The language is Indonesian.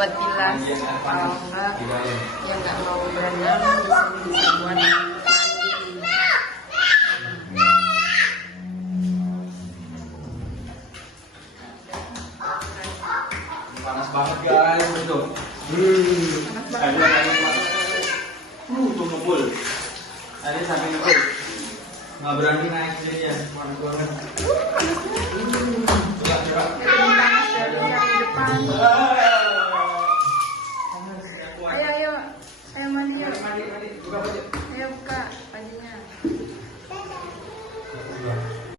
buat bilas. Kalau enggak, ya nggak mau berenang, bisa buat mandi. Panas banget guys, betul. Tuh ngebul. Tadi sampai ngebul. Nggak berani naik sini ya, panas banget. Coba. Ayo, mandi yuk. Mandi. Buka baju.